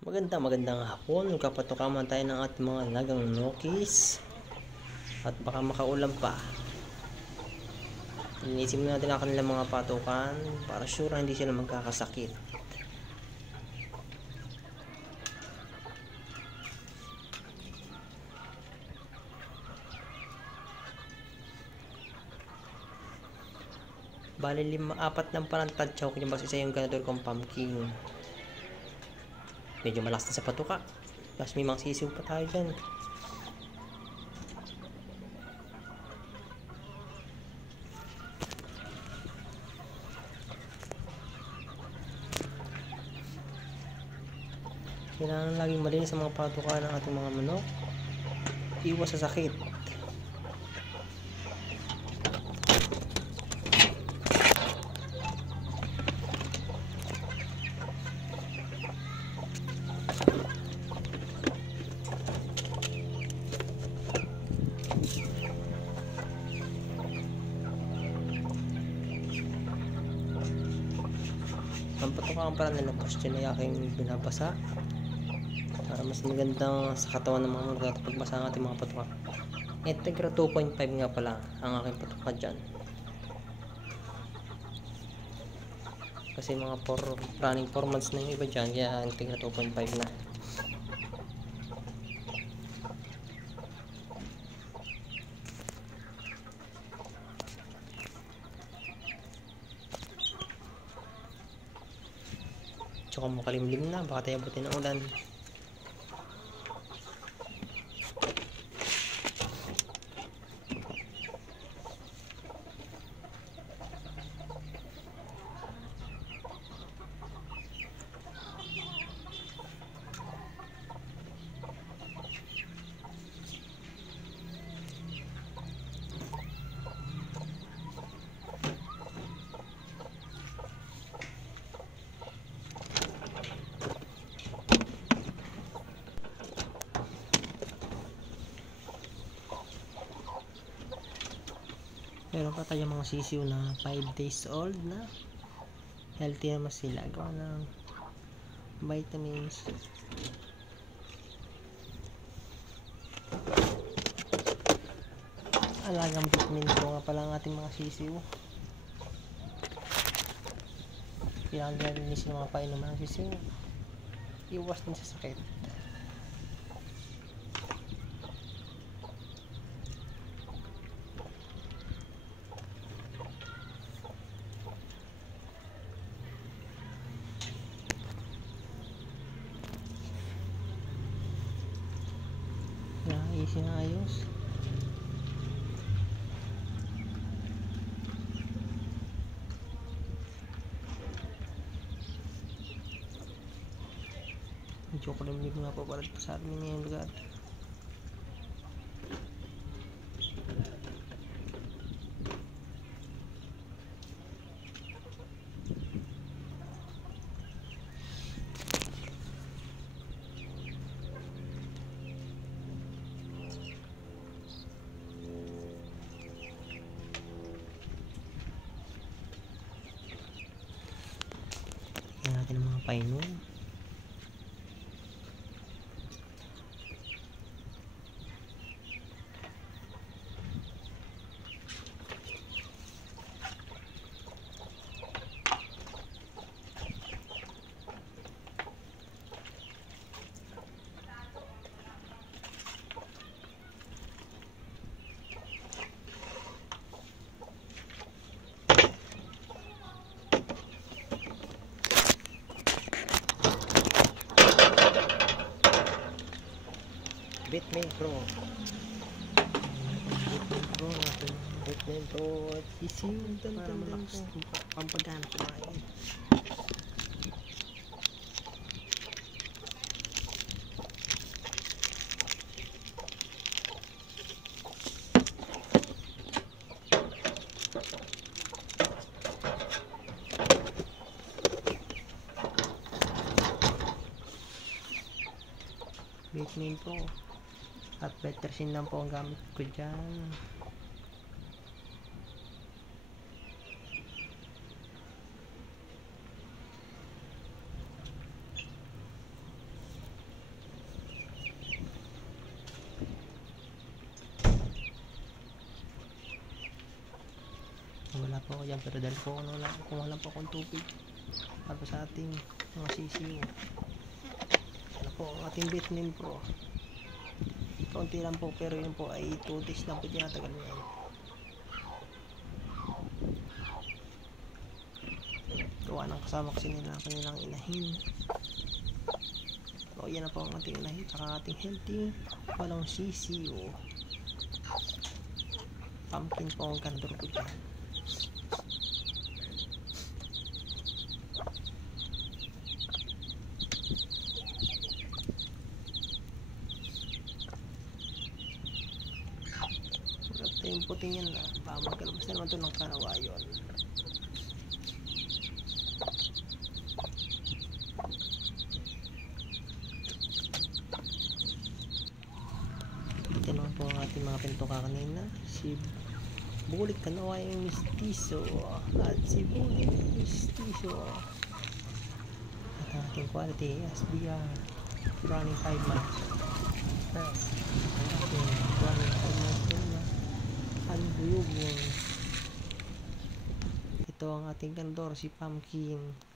Magandang hapon. Kapatukaman tayo ng ating mga lagang nokis. At baka makaulam pa. Linisin muna natin ang kanilang mga patukan para sure hindi sila magkakasakit. Bali 4 ng parang tadyaw kung mas isa yung ganador kong pumpkin. Medyo malakas na sa patuka. Plus may mga sisiw pa tayo dyan. Kailangan laging malinis sa mga patuka ng ating mga manok. Iwas sa sakit. Ang patukaan pala nila question ay aking binabasa para mas magandang sa katawan ng mga manok at pagbasa ng ating mga patuka. Integra 2.5 nga pala ang aking patuka dyan, kasi mga running 4 months na yung iba dyan, kaya Integra 2.5 na. Tsaka makalimlim na, baka tayo abutin ng ulan. Meron pa tayong mga sisiw na 5 days old na. Healthy naman sila. Gawa ng vitamins. Alagang vitamin ko nga pala ang ating mga sisiw. Kailangan din sila mga painuman ng sisiw. Iwas din sa sakit. Easy na ayos. Medyo kulimlim nga po para sa amin ngayong lugar. Natin ang mga painom. Bitmain Pro. Bitmain Pro at sisiw. Para malakas pampagana kumain. Bitmain Pro at Petersin lang po ang gamit ko dyan. na po ako dyan, pero dahil po kung wala po akong tubig para sa ating mga sisiyo. Ano po ang ating Vitamin Pro, kaunti lang po, pero yun po ay 2 days lang po tinatagal na yan. Gawa ng kasama kasi nila kanilang inahin. So yan na po ang ating inahin, saka ating healthy walang sisiyo. Pumpkin po ang kandor ko dyan. Ito yung puting yan na baka magkalabas na naman ito ng kanawayon. Ito naman po ang ating mga pintuka kanina, si Bulik Kanawayang Mistiso at si Bulik Mistiso at ang ating quality SBR running 5 months. Ang ating running 5 months na albuyugin. Ito ang ating kandor, si Pumpkin.